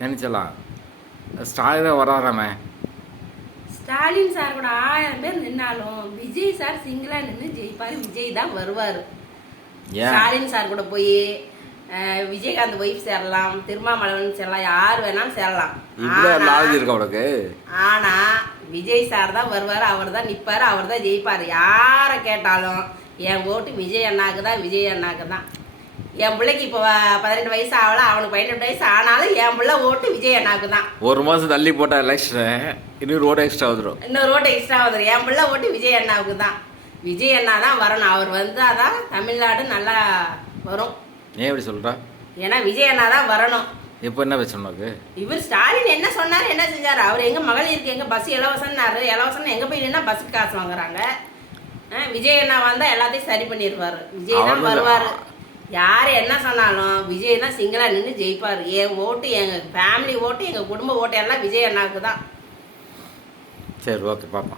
நினைச்சலாம். Stalin வராராமே. Stalin sir கூட 1000 பேர் நின்னாலும் விஜய் சார் சிங்கிளா நின்று ஜெயிப்பாரு. விஜய் தான் வருவாரு. ஸ்டாலின் சார் கூட போய் விஜயகாந்த் ஒய்ஃப் சேரலாம், திருமாவளவன் சேரலாம், யார் வேணாலும் சேரலாம். ஆனா விஜய் சார் தான் வருவாரு, அவர் தான் நிப்பாரு, அவர் தான் ஜெயிப்பாரு. யாரை கேட்டாலும் என் ஓட்டு விஜய் அண்ணாக்கு தான், விஜய் அண்ணாக்கு தான். என் பிள்ளைக்கு இப்போ 18 வயசு ஆகல, அவனுக்கு 18 வயசு ஆனாலும் என் பிள்ளை ஓட்டு விஜய் அண்ணாக்கு தான். ஒரு மாசம் தள்ளி போட்ட எலெக்ஷன் இன்னொரு ஓட்டு எக்ஸ்ட்ரா வந்துடும். என் பிள்ளை ஓட்டு விஜய் அண்ணாவுக்கு தான். விஜய் அண்ணா தான் வரணும். அவர் வந்தாதான் தமிழ்நாடு நல்லா வரும். ஏன் எப்படி சொல்றா? ஏன்னா விஜய் அண்ணா தான் வரணும். இப்போ என்ன பிரச்சனை? இவர் ஸ்டாலின் என்ன சொன்னார், என்ன செஞ்சாரு? அவர் எங்க மகளிருக்கு எங்க பஸ் இலவசம்னாரு. இலவசம் எங்க போய் நின்னா பஸ்ஸுக்கு காசு வாங்குறாங்க. விஜய் அண்ணா வந்தா எல்லாத்தையும் சரி பண்ணிடுவாரு. விஜய் தான் வருவாரு. யார் என்ன சொன்னாலும் விஜய் தான் சிங்கிளா நின்று ஜெயிப்பாரு. என் ஓட்டு, எங்க ஃபேமிலி ஓட்டு, எங்க குடும்ப ஓட்டு எல்லாம் விஜய் அண்ணாவுக்கு தான். சரி, ஓகே, பாப்பா.